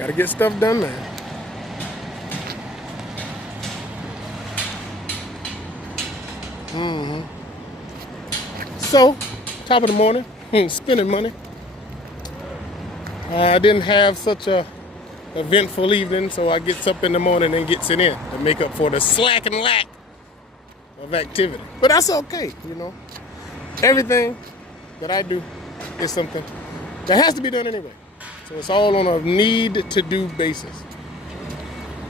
Gotta get stuff done, man. So, top of the morning, spending money. I didn't have such a eventful evening, so I gets up in the morning and gets it in to make up for the slack and lack of activity. But that's okay, you know. Everything that I do is something that has to be done anyway. So it's all on a need-to-do basis.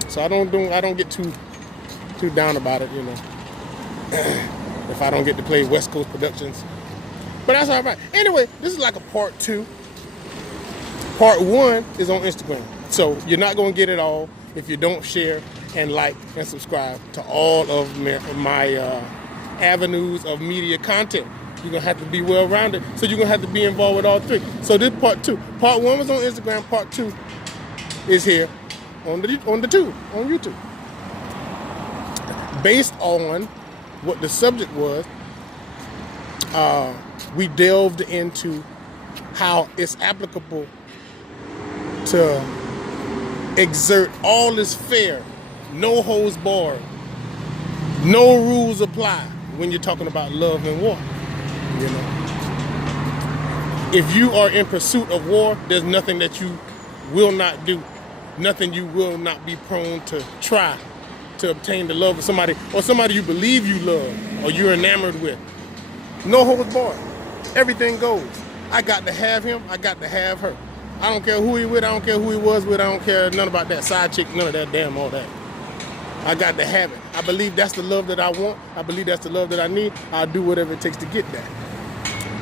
So I don't get too down about it, you know. If I don't get to play West Coast Productions. But that's all right. Anyway, this is like a part 2. Part 1 is on Instagram. So you're not going to get it all if you don't share and like and subscribe to all of my avenues of media content. You're going to have to be well-rounded. So you're going to have to be involved with all 3. So this part 2. Part 1 was on Instagram. Part 2 is here on the tube, on YouTube. Based on what the subject was, we delved into how it's applicable to exert all is fair, no holds barred, no rules apply when you're talking about love and war. You know, if you are in pursuit of war, there's nothing that you will not do, nothing you will not be prone to try to obtain the love of somebody or somebody you believe you love or you're enamored with. No holds barred. Everything goes. I got to have him. I got to have her. I don't care who he with. I don't care who he was with. I don't care none about that side chick, none of that damn all that. I got to have it. I believe that's the love that I want. I believe that's the love that I need. I'll do whatever it takes to get that.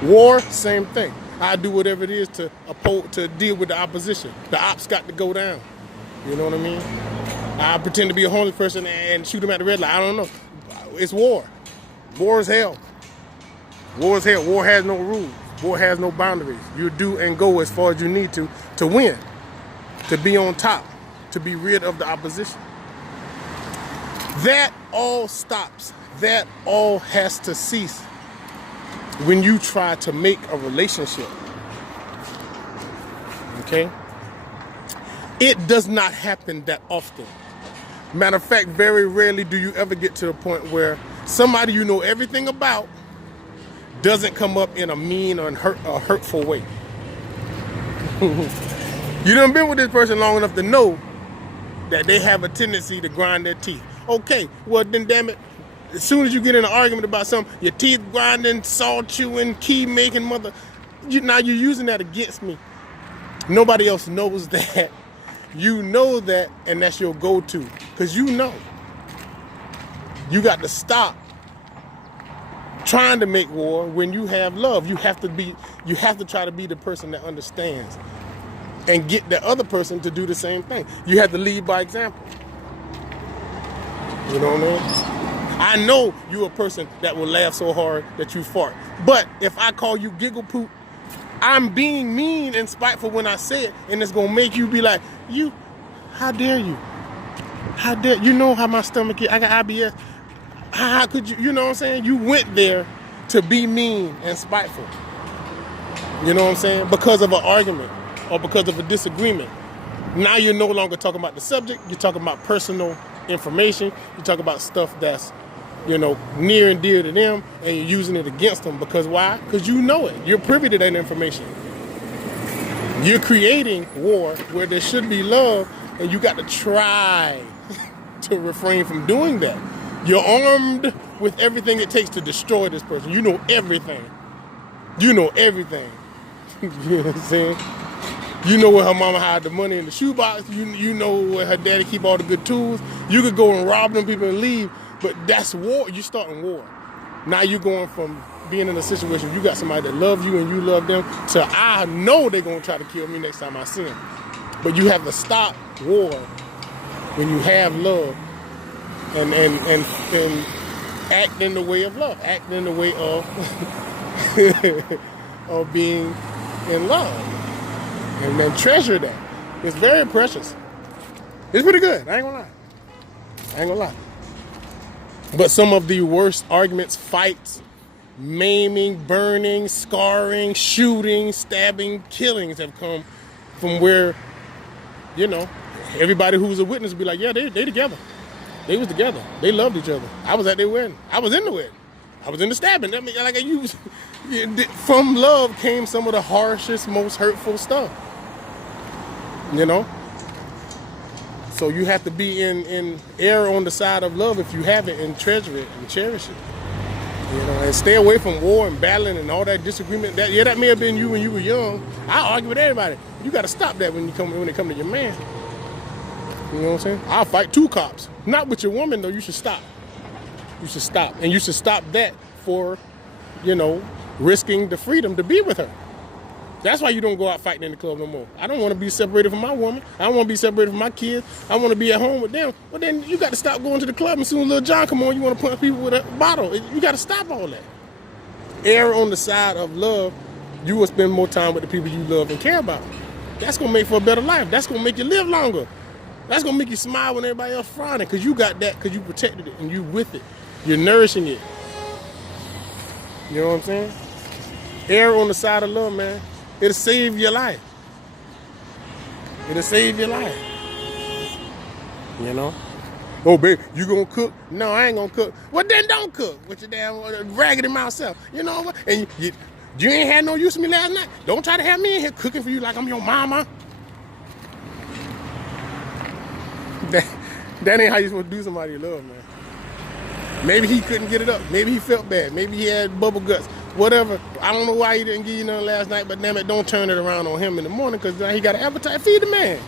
War, same thing. I'll do whatever it is to deal with the opposition. The ops got to go down. You know what I mean? I pretend to be a homeless person and shoot him at the red light. I don't know. It's war. War is hell. War is hell. War has no rules. War has no boundaries. You do and go as far as you need to win, to be on top, to be rid of the opposition. That all stops. That all has to cease when you try to make a relationship. Okay? It does not happen that often. Matter of fact, very rarely do you ever get to the point where somebody you know everything about doesn't come up in a mean or hurtful way. You done been with this person long enough to know that they have a tendency to grind their teeth. Okay, well then damn it, as soon as you get in an argument about something, your teeth grinding, saw chewing, key making, now you're using that against me. Nobody else knows that. You know that, and that's your go-to. Because you know. You got to stop trying to make war when you have love. You have to try to be the person that understands and get the other person to do the same thing. You have to lead by example. You know what I mean? I know you're a person that will laugh so hard that you fart. But if I call you giggle poop, I'm being mean and spiteful when I say it, and it's gonna make you be like, how dare you? How dare you know how my stomach is? I got IBS. How could you? You know what I'm saying? You went there to be mean and spiteful. You know what I'm saying? Because of an argument or because of a disagreement. Now you're no longer talking about the subject. You're talking about personal information. You're talking about stuff that's, near and dear to them, and you're using it against them. Because why? Because you know it. You're privy to that information. You're creating war where there should be love, and you got to try to refrain from doing that. You're armed with everything it takes to destroy this person. You know everything. You know everything. You know what I'm saying? You know where her mama hide the money in the shoebox. You know where her daddy keep all the good tools. You could go and rob them people and leave, but that's war. You're starting war. Now you're going from being in a situation where you got somebody that loves you and you love them to I know they're going to try to kill me next time I see them. But you have to stop war when you have love and act in the way of love. Act in the way of of being in love. And then treasure that. It's very precious. It's pretty good. I ain't gonna lie. But some of the worst arguments, fights, maiming, burning, scarring, shooting, stabbing, killings have come from where you know, everybody who was a witness would be like, yeah, they together. They was together. They loved each other. I was at their wedding. I was in the wedding. I was in the stabbing. That mean, like I used, from love came some of the harshest, most hurtful stuff. You know? So you have to be in err on the side of love if you have it, and treasure it and cherish it. You know, and stay away from war and battling and all that disagreement. That may have been you when you were young. I argue with everybody. You got to stop that when it come to your man. You know what I'm saying? I'll fight 2 cops. Not with your woman though. You should stop. You should stop, and you should stop that for, you know, risking the freedom to be with her. That's why you don't go out fighting in the club no more. I don't want to be separated from my woman. I don't want to be separated from my kids. I want to be at home with them. But then you got to stop going to the club, and soon as Lil John come on, you want to punch people with a bottle. You got to stop all that. Err on the side of love. You will spend more time with the people you love and care about. That's going to make for a better life. That's going to make you live longer. That's going to make you smile when everybody else frowning, because you got that, because you protected it, and you with it. You're nourishing it. You know what I'm saying? Err on the side of love, man. It'll save your life. It'll save your life. You know? Oh, babe, you gonna cook? No, I ain't gonna cook. Well, then don't cook with your damn raggedy mouth self. You know what? And you ain't had no use for me last night. Don't try to have me in here cooking for you like I'm your mama. That ain't how you supposed to do somebody you love, man. Maybe he couldn't get it up. Maybe he felt bad. Maybe he had bubble guts. Whatever. I don't know why he didn't give you none last night, but damn it, don't turn it around on him in the morning, because now he got an appetite. Feed the man.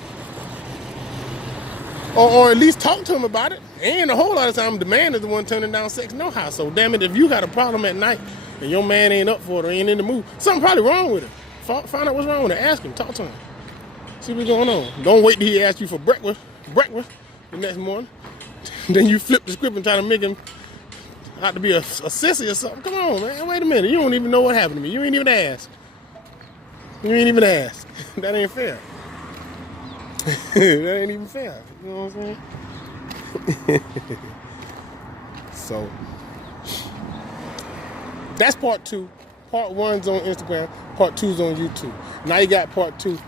Or at least talk to him about it. And a whole lot of time, the man is the one turning down sex no how. So damn it, if you got a problem at night and your man ain't up for it or ain't in the mood, something probably wrong with him. Find out what's wrong with him. Ask him. Talk to him. See what's going on. Don't wait till he asks you for breakfast the next morning. Then you flip the script and try to make him out to be a sissy or something. Come on, man. Wait a minute. You don't even know what happened to me. You ain't even ask. You ain't even ask. That ain't fair. That ain't even fair. You know what I'm saying? So, that's part 2. Part 1's on Instagram. Part 2's on YouTube. Now you got part 2.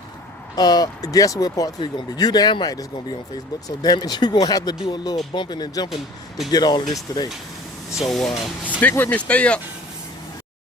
Guess where part 3 gonna be? You damn right it's gonna be on Facebook. So damn it, you're gonna have to do a little bumping and jumping to get all of this today. So stick with me, stay up.